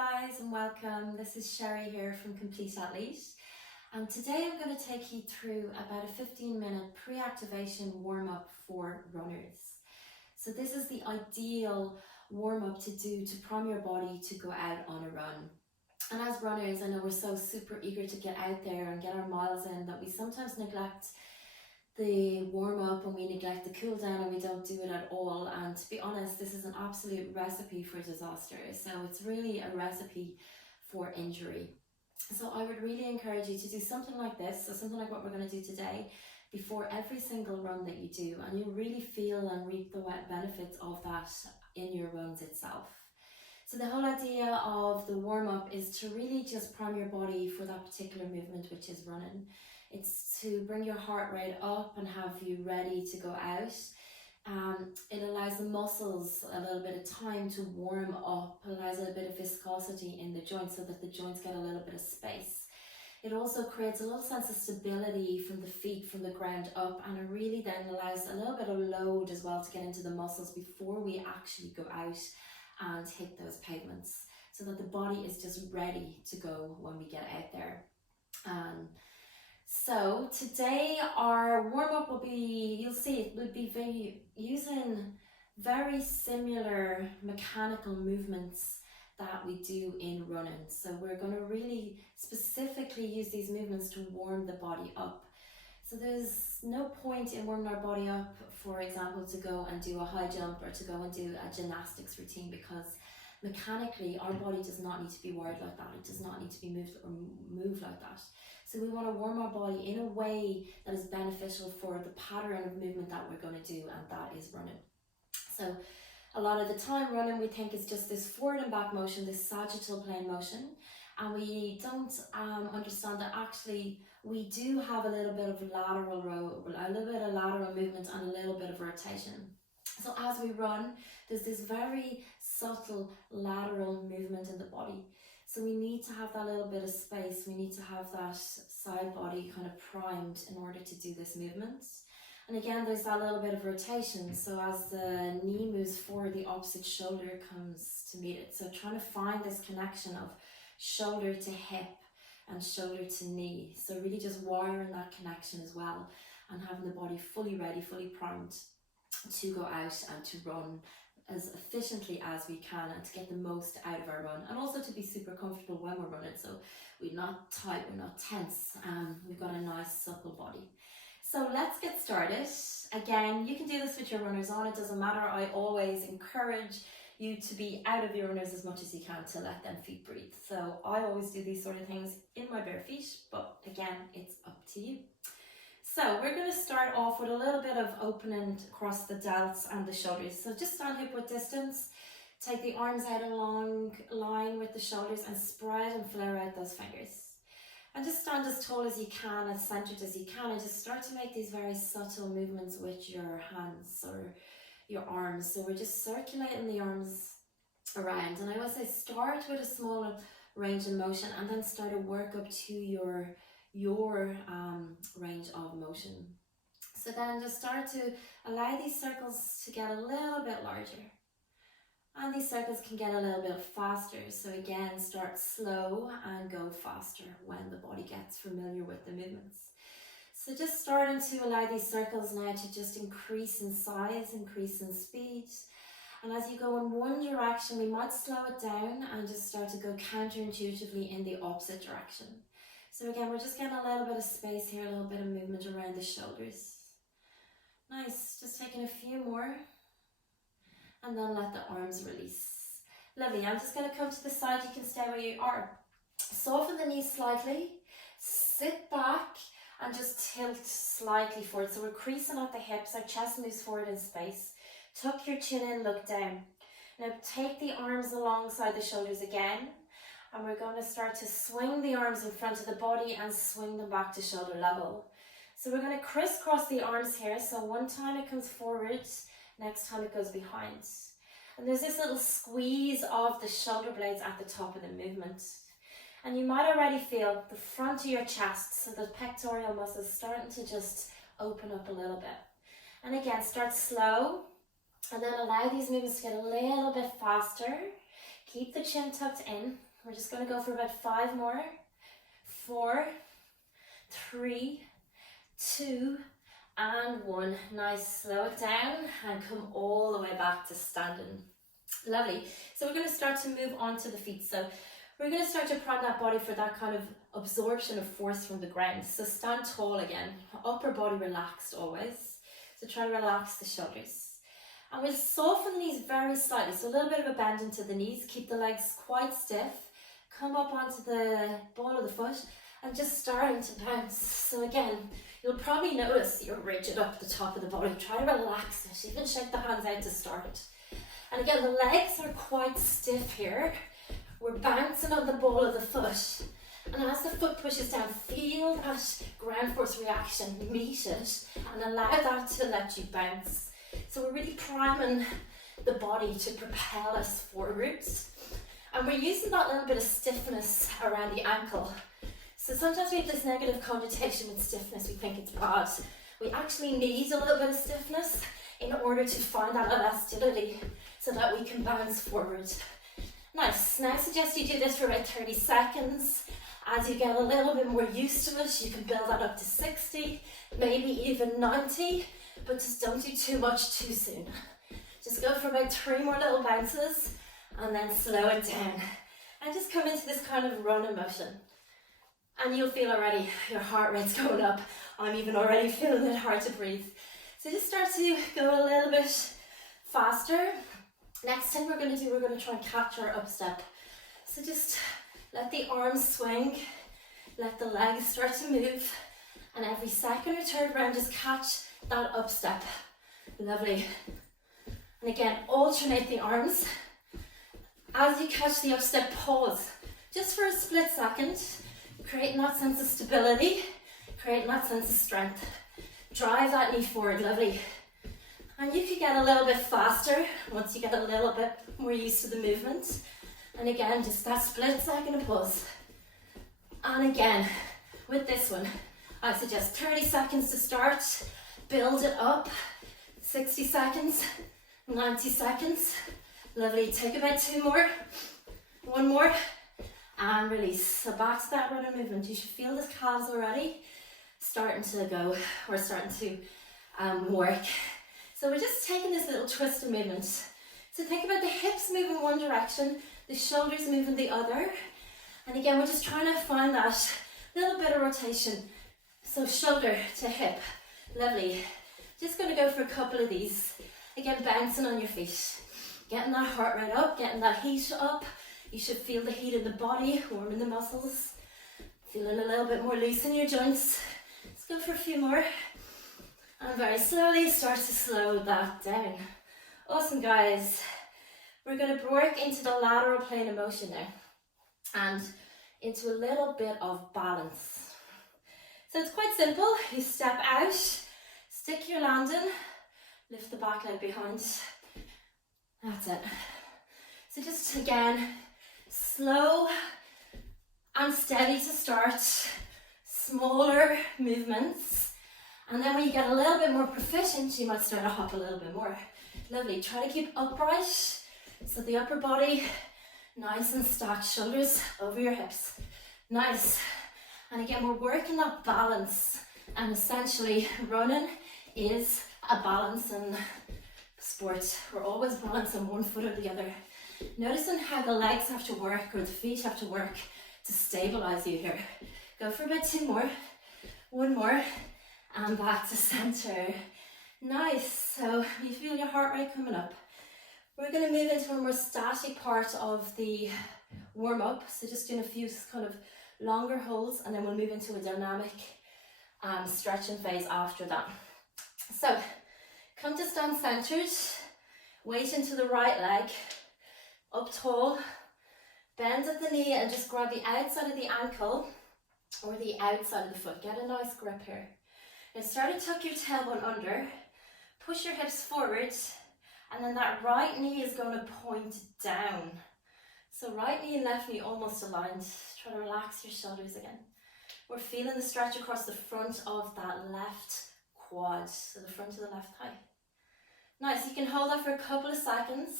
guys and welcome. This is Sherry here from Complete Athlete, and today I'm going to take you through about a 15-minute pre-activation warm-up for runners. So this is the ideal warm-up to do to prime your body to go out on a run. And as runners, I know we're so super eager to get out there and get our miles in that we sometimes neglect the warm up and we neglect the cool down and we don't do it at all. And to be honest, this is an absolute recipe for disaster. So it's really a recipe for injury. So I would really encourage you to do something like this, so something like what we're going to do today, before every single run that you do, and you'll really feel and reap the benefits of that in your runs itself. So the whole idea of the warm-up is to really just prime your body for that particular movement, which is running. It's to bring your heart rate up and have you ready to go out. It allows the muscles a little bit of time to warm up, allows a bit of viscosity in the joints so that the joints get a little bit of space. It also creates a little sense of stability from the feet, from the ground up, and it really then allows a little bit of load as well to get into the muscles before we actually go out and hit those pavements, so that the body is just ready to go when we get out there. So today our warm-up will be, you'll see it would be using very similar mechanical movements that we do in running. So we're going to really specifically use these movements to warm the body up. So there's no point in warming our body up, for example, to go and do a high jump or to go and do a gymnastics routine, because mechanically our body does not need to be wired like that. It does not need to be moved like that. So we want to warm our body in a way that is beneficial for the pattern of movement that we're going to do, and that is running. So a lot of the time running we think is just this forward and back motion, this sagittal plane motion, and we don't understand that actually we do have a little bit of lateral movement and a little bit of rotation. So as we run, there's this very subtle lateral movement in the body. So we need to have that little bit of space. We need to have that side body kind of primed in order to do this movement. And again, there's that little bit of rotation. So as the knee moves forward, the opposite shoulder comes to meet it. So trying to find this connection of shoulder to hip and shoulder to knee. So really just wiring that connection as well, and having the body fully ready, fully primed to go out and to run as efficiently as we can and to get the most out of our run, and also to be super comfortable when we're running. So we're not tight, we're not tense, we've got a nice supple body. So let's get started. Again, you can do this with your runners on, it doesn't matter. I always encourage you to be out of your runners as much as you can to let them feet breathe. So I always do these sort of things in my bare feet, but again, it's up to you. So we're going to start off with a little bit of opening across the delts and the shoulders. So just stand hip width distance, take the arms out along line with the shoulders and spread and flare out those fingers. And just stand as tall as you can, as centered as you can, and just start to make these very subtle movements with your hands or your arms. So we're just circulating the arms around. And I always say start with a small range of motion and then start to work up to your range of motion. So then just start to allow these circles to get a little bit larger, and these circles can get a little bit faster. So again, start slow and go faster when the body gets familiar with the movements. So just starting to allow these circles now to just increase in size, increase in speed. And as you go in one direction, we might slow it down and just start to go counterintuitively in the opposite direction. So again, we're just getting a little bit of space here, a little bit of movement around the shoulders. Nice, just taking a few more. And then let the arms release. Lovely, I'm just going to come to the side, you can stay where you are. Soften the knees slightly, sit back and just tilt slightly forward. So we're creasing at the hips, our chest moves forward in space. Tuck your chin in, look down. Now take the arms alongside the shoulders again. And we're going to start to swing the arms in front of the body and swing them back to shoulder level. So we're going to crisscross the arms here. So one time it comes forward, next time it goes behind. And there's this little squeeze of the shoulder blades at the top of the movement. And you might already feel the front of your chest, so the pectoral muscles starting to just open up a little bit. And again, start slow and then allow these movements to get a little bit faster. Keep the chin tucked in. We're just going to go for about 5 more. 4, 3, 2, and 1. Nice, slow it down and come all the way back to standing. Lovely. So we're going to start to move on to the feet. So we're going to start to prime that body for that kind of absorption of force from the ground. So stand tall again, upper body relaxed always. So try to relax the shoulders. And we'll soften the knees very slightly. So a little bit of a bend into the knees, keep the legs quite stiff. Come up onto the ball of the foot and just starting to bounce. So again, you'll probably notice you're rigid up the top of the body. Try to relax it, even shake the hands out to start. And again, the legs are quite stiff here. We're bouncing on the ball of the foot. And as the foot pushes down, feel that ground force reaction, meet it, and allow that to let you bounce. So we're really priming the body to propel us forwards. And we're using that little bit of stiffness around the ankle. So sometimes we have this negative connotation with stiffness, we think it's bad. We actually need a little bit of stiffness in order to find that elasticity so that we can bounce forward. Nice. Now I suggest you do this for about 30 seconds. As you get a little bit more used to it, you can build that up to 60, maybe even 90, but just don't do too much too soon. Just go for about 3 more little bounces and then slow it down. And just come into this kind of running motion. And you'll feel already your heart rate's going up. I'm even already feeling it hard to breathe. So just start to go a little bit faster. Next thing we're going to try and catch our up step. So just let the arms swing, let the legs start to move, and every second or third round just catch that up step. Lovely. And again, alternate the arms. As you catch the up step, pause just for a split second, creating that sense of stability, creating that sense of strength. Drive that knee forward, lovely. And you can get a little bit faster once you get a little bit more used to the movement. And again, just that split second of pause. And again, with this one, I suggest 30 seconds to start, build it up, 60 seconds, 90 seconds. Lovely, take about 2 more, 1 more, and release. So back to that running movement. You should feel the calves already starting to go, or starting to work. So we're just taking this little twist of movement. So think about the hips moving one direction, the shoulders moving the other. And again, we're just trying to find that little bit of rotation. So shoulder to hip, lovely. Just gonna go for a couple of these. Again, bouncing on your feet. Getting that heart rate up, getting that heat up. You should feel the heat in the body, warming the muscles. Feeling a little bit more loose in your joints. Let's go for a few more. And very slowly start to slow that down. Awesome, guys. We're going to work into the lateral plane of motion now. And into a little bit of balance. So it's quite simple. You step out, stick your landing, lift the back leg behind. That's it. So just again, slow and steady to start, smaller movements. And then when you get a little bit more proficient, you might start to hop a little bit more. Lovely, try to keep upright. So the upper body, nice and stacked, shoulders over your hips. Nice. And again, we're working that balance. And essentially, running is a balancing sport. We're always balancing one foot or the other. Noticing how the legs have to work or the feet have to work to stabilize you here. Go for about 2 more, 1 more, and back to center. Nice. So you feel your heart rate coming up. We're going to move into a more static part of the warm up. So just doing a few kind of longer holds, and then we'll move into a dynamic stretching phase after that. So come to stand centered, weight into the right leg, up tall, bend at the knee and just grab the outside of the ankle or the outside of the foot. Get a nice grip here. Now start to tuck your tailbone under, push your hips forward, and then that right knee is going to point down. So right knee and left knee almost aligned. Try to relax your shoulders again. We're feeling the stretch across the front of that left quad, so the front of the left thigh. Nice, you can hold that for a couple of seconds.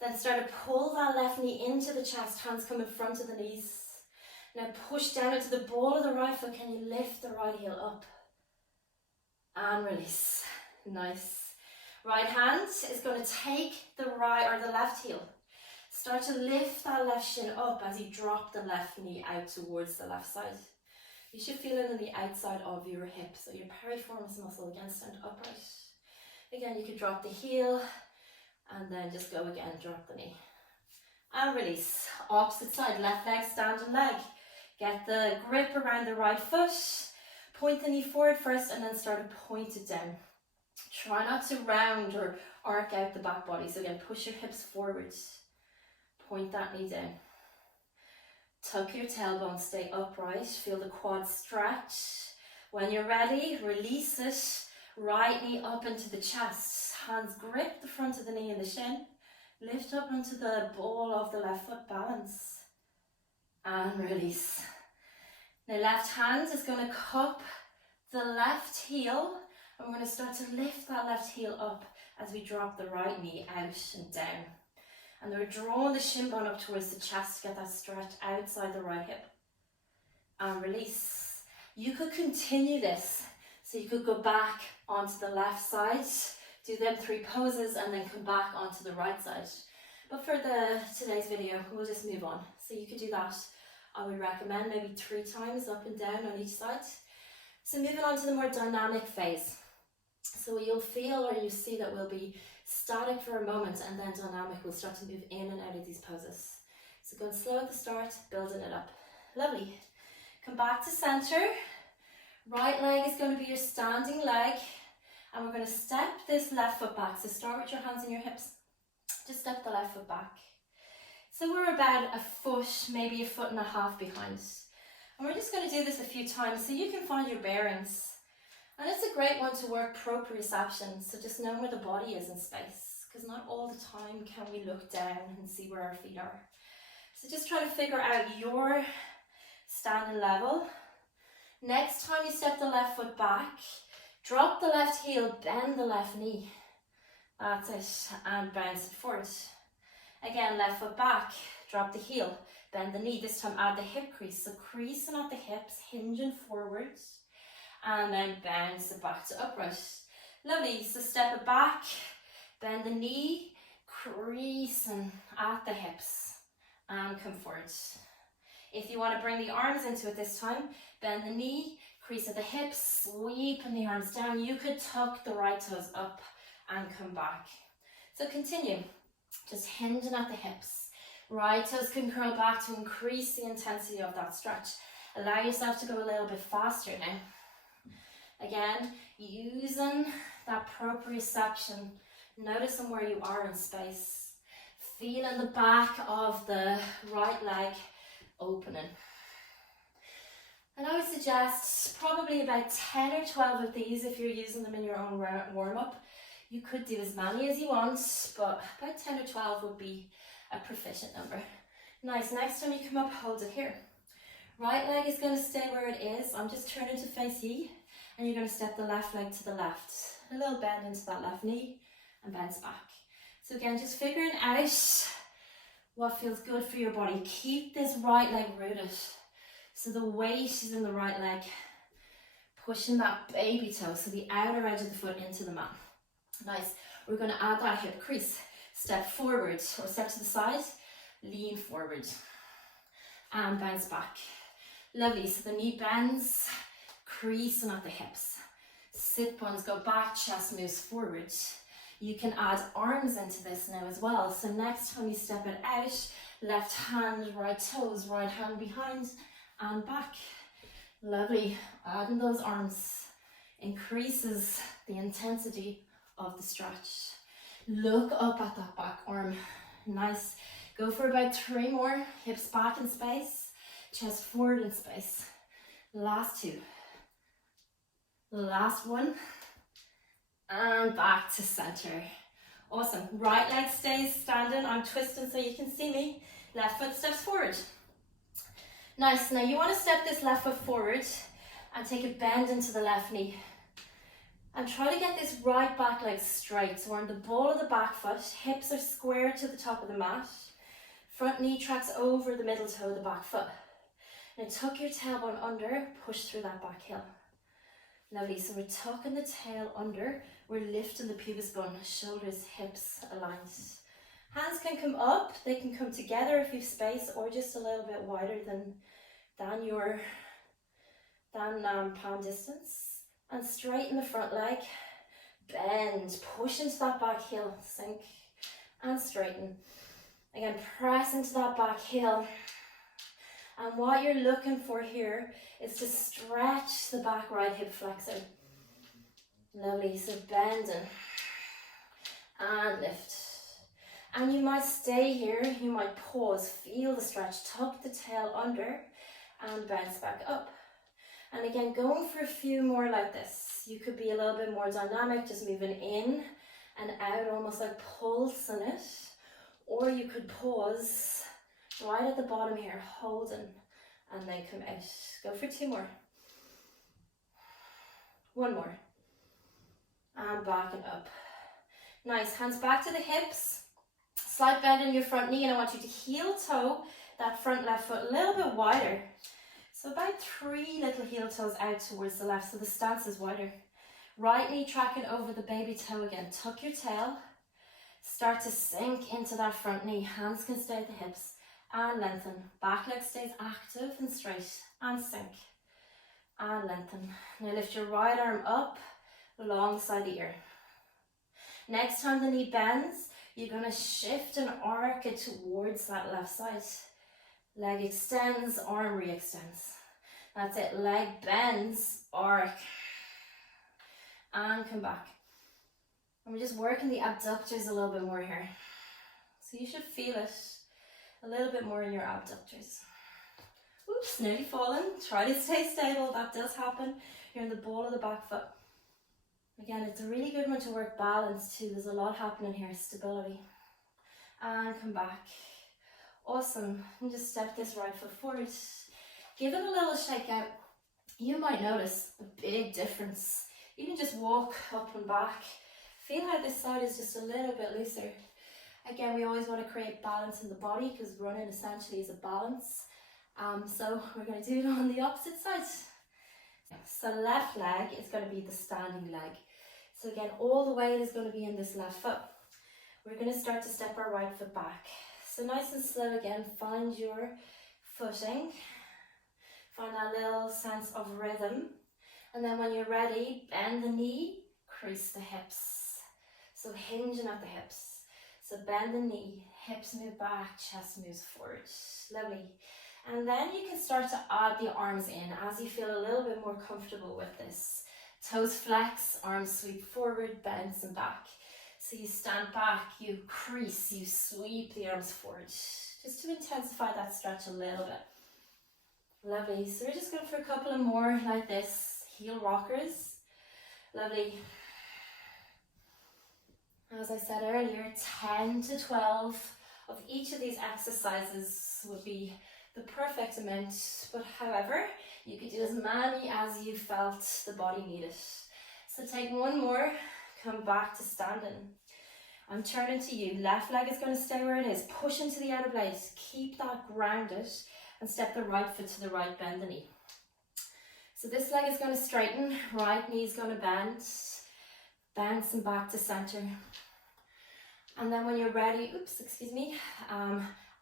Then start to pull that left knee into the chest, hands come in front of the knees. Now push down into the ball of the right foot. Can you lift the right heel up? And release. Nice. Right hand is going to take the right or the left heel. Start to lift that left shin up as you drop the left knee out towards the left side. You should feel it on the outside of your hip, so your piriformis muscle again, stand upright. Again, you could drop the heel and then just go again, drop the knee. And release. Opposite side, left leg, standing leg. Get the grip around the right foot. Point the knee forward first and then start to point it down. Try not to round or arc out the back body. So again, push your hips forward. Point that knee down. Tuck your tailbone, stay upright. Feel the quad stretch. When you're ready, release it. Right knee up into the chest. Hands grip the front of the knee and the shin. Lift up onto the ball of the left foot, balance. And release. Now left hand is going to cup the left heel. And we're going to start to lift that left heel up as we drop the right knee out and down. And we're drawing the shin bone up towards the chest to get that stretch outside the right hip. And release. You could continue this. So you could go back onto the left side, do them 3 poses and then come back onto the right side. But for today's video, we'll just move on. So you could do that, I would recommend, maybe 3 times up and down on each side. So moving on to the more dynamic phase. So you'll feel or you see that we'll be static for a moment and then dynamic. We'll start to move in and out of these poses. So going slow at the start, building it up. Lovely. Come back to center. Right leg is going to be your standing leg. And we're going to step this left foot back. So start with your hands on your hips. Just step the left foot back. So we're about a foot, maybe a foot and a half behind. And we're just going to do this a few times so you can find your bearings. And it's a great one to work proprioception, so just knowing where the body is in space, because not all the time can we look down and see where our feet are. So just try to figure out your standing level. Next time you step the left foot back, drop the left heel, bend the left knee. That's it, and bounce it forward. Again, left foot back, drop the heel, bend the knee. This time add the hip crease, so creasing at the hips, hinging forwards. And then bounce it back to upright. Lovely, so step it back, bend the knee, creasing at the hips, and come forward. If you want to bring the arms into it this time, bend the knee, crease at the hips, sweeping the arms down. You could tuck the right toes up and come back. So continue, just hinging at the hips. Right toes can curl back to increase the intensity of that stretch. Allow yourself to go a little bit faster now. Again, using that proprioception, noticing where you are in space, feeling the back of the right leg opening. And I would suggest probably about 10 or 12 of these if you're using them in your own warm-up. You could do as many as you want, but about 10 or 12 would be a proficient number. Nice, next time you come up, hold it here. Right leg is going to stay where it is. I'm just turning to face ye. And you're going to step the left leg to the left. A little bend into that left knee and bounce back. So again, just figuring out what feels good for your body. Keep this right leg rooted. So the weight is in the right leg. Pushing that baby toe, so the outer edge of the foot into the mat. Nice. We're going to add that hip crease. Step forward or step to the side. Lean forward. And bounce back. Lovely. So the knee bends. Creasing at the hips. Sit bones go back, chest moves forward. You can add arms into this now as well. So next time you step it out, left hand, right toes, right hand behind and back. Lovely. Adding those arms increases the intensity of the stretch. Look up at that back arm. Nice. Go for about 3 more. Hips back in space, chest forward in space. Last 2. Last one, and back to center. Awesome. Right leg stays standing. I'm twisting so you can see me. Left foot steps forward. Nice. Now you want to step this left foot forward and take a bend into the left knee. And try to get this right back leg straight. So we're on the ball of the back foot, hips are square to the top of the mat. Front knee tracks over the middle toe of the back foot. Now tuck your tailbone under, push through that back heel. Lovely, so we're tucking the tail under, we're lifting the pubis bone, shoulders, hips aligned. Hands can come up, they can come together if you've space, or just a little bit wider than palm distance. And straighten the front leg, bend, push into that back heel, sink and straighten. Again, press into that back heel. And what you're looking for here is to stretch the back right hip flexor. Lovely, so bending and lift. And you might stay here, you might pause, feel the stretch, tuck the tail under and bounce back up. And again, going for a few more like this. You could be a little bit more dynamic, just moving in and out, almost like pulsing it. Or you could pause right at the bottom here, holding, and then come out. Go for 2 more. 1 more. And back and up. Nice, hands back to the hips. Slight bend in your front knee, and I want you to heel toe that front left foot a little bit wider. So about 3 little heel toes out towards the left, so the stance is wider. Right knee tracking over the baby toe again. Tuck your tail. Start to sink into that front knee. Hands can stay at the hips and lengthen. Back leg stays active and straight and sink and lengthen. Now lift your right arm up alongside the ear. Next time the knee bends, you're going to shift and arc it towards that left side. Leg extends, arm re-extends. That's it. Leg bends, arc, and come back. And we're just working the abductors a little bit more here. So you should feel it a little bit more in your abductors. Oops, nearly fallen. Try to stay stable. That does happen. You're in the ball of the back foot. Again, it's a really good one to work balance too. There's a lot happening here. Stability. And come back. Awesome. And just step this right foot forward. Give it a little shake out. You might notice a big difference. Even just walk up and back. Feel how this side is just a little bit looser. Again, we always want to create balance in the body because running essentially is a balance. So we're going to do it on the opposite side. So left leg is going to be the standing leg. So again, all the weight is going to be in this left foot. We're going to start to step our right foot back. So nice and slow again, find your footing. Find that little sense of rhythm. And then when you're ready, bend the knee, crease the hips. So hinging at the hips. So bend the knee, hips move back, chest moves forward. Lovely. And then you can start to add the arms in as you feel a little bit more comfortable with this. Toes flex, arms sweep forward, bouncing back. So you stand back, you crease, you sweep the arms forward. Just to intensify that stretch a little bit. Lovely. So we're just going for a couple of more like this. Heel rockers. Lovely. As I said earlier, 10 to 12 of each of these exercises would be the perfect amount, but however, you could do as many as you felt the body needed. So take 1 more, come back to standing. I'm turning to you. Left leg is going to stay where it is. Push into the outer blade. Keep that grounded and step the right foot to the right, bend the knee. So this leg is going to straighten, right knee is going to bend, bouncing back to center. And then when you're ready,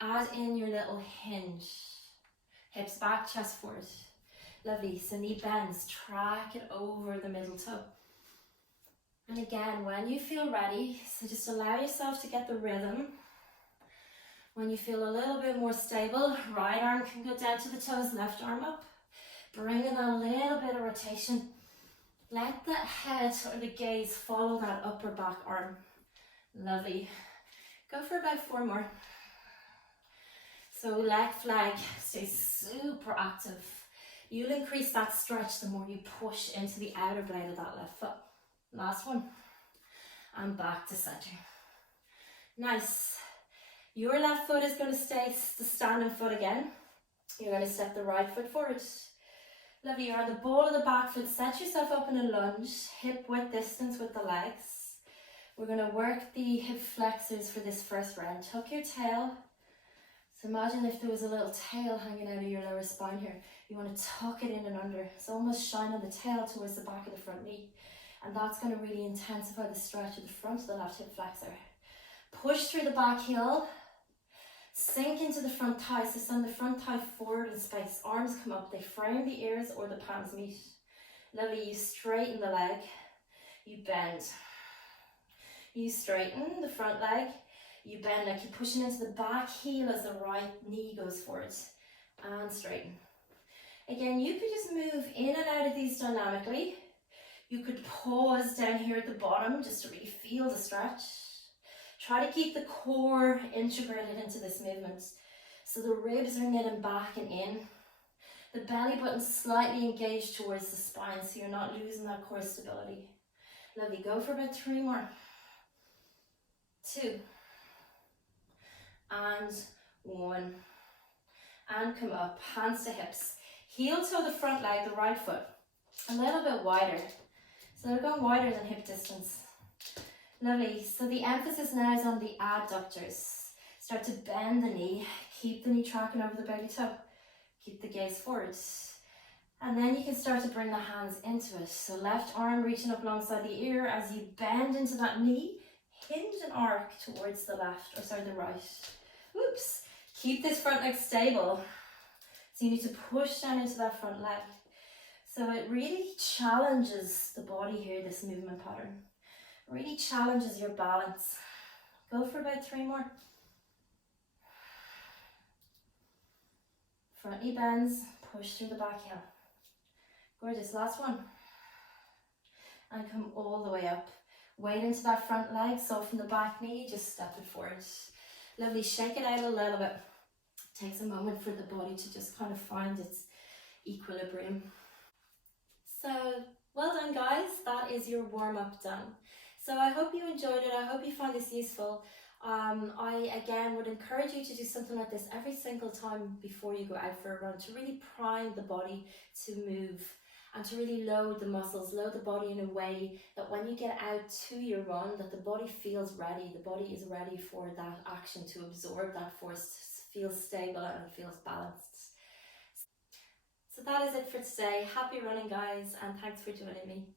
add in your little hinge. Hips back, chest forward. Lovely. So knee bends, track it over the middle toe. And again, when you feel ready, so just allow yourself to get the rhythm. When you feel a little bit more stable, right arm can go down to the toes, left arm up. Bring in a little bit of rotation. Let the head or the gaze follow that upper back arm. Lovely. Go for about 4 more. So left leg stays super active. You'll increase that stretch the more you push into the outer blade of that left foot. Last one. And back to center. Nice. Your left foot is going to stay the standing foot again. You're going to step the right foot forward. Lovely, you're on the ball of the back foot. Set yourself up in a lunge, hip width distance with the legs. We're going to work the hip flexors for this first round. Tuck your tail. So imagine if there was a little tail hanging out of your lower spine here. You want to tuck it in and under. So almost shine on the tail towards the back of the front knee. And that's going to really intensify the stretch of the front of the left hip flexor. Push through the back heel. Sink into the front thigh, so send the front thigh forward in space. Arms come up, they frame the ears or the palms meet. Lovely, you straighten the leg, you bend. You straighten the front leg, you bend like you're pushing into the back heel as the right knee goes forward. And straighten. Again, you could just move in and out of these dynamically. You could pause down here at the bottom just to really feel the stretch. Try to keep the core integrated into this movement. So the ribs are knitting back and in. The belly button slightly engaged towards the spine so you're not losing that core stability. Lovely, go for about 3 more. 2. And 1. And come up, hands to hips. Heel toe the front leg, the right foot, a little bit wider. So they're going wider than hip distance. Lovely, so the emphasis now is on the adductors. Start to bend the knee, keep the knee tracking over the belly toe, keep the gaze forward. And then you can start to bring the hands into it. So left arm reaching up alongside the ear as you bend into that knee, hinge and arc towards the left, or sorry, the right. Oops, keep this front leg stable. So you need to push down into that front leg. So it really challenges the body here, this movement pattern. Really challenges your balance. Go for about 3 more. Front knee bends, push through the back heel. Gorgeous, last one. And come all the way up. Weight into that front leg, soften the back knee, just step it forward. Lovely, shake it out a little bit. Takes a moment for the body to just kind of find its equilibrium. So, well done guys, that is your warm-up done. So I hope you enjoyed it, I hope you found this useful. I again would encourage you to do something like this every single time before you go out for a run to really prime the body to move and to really load the muscles, load the body in a way that when you get out to your run, that the body feels ready, the body is ready for that action to absorb that force, feels stable and feels balanced. So that is it for today. Happy running guys, and thanks for joining me.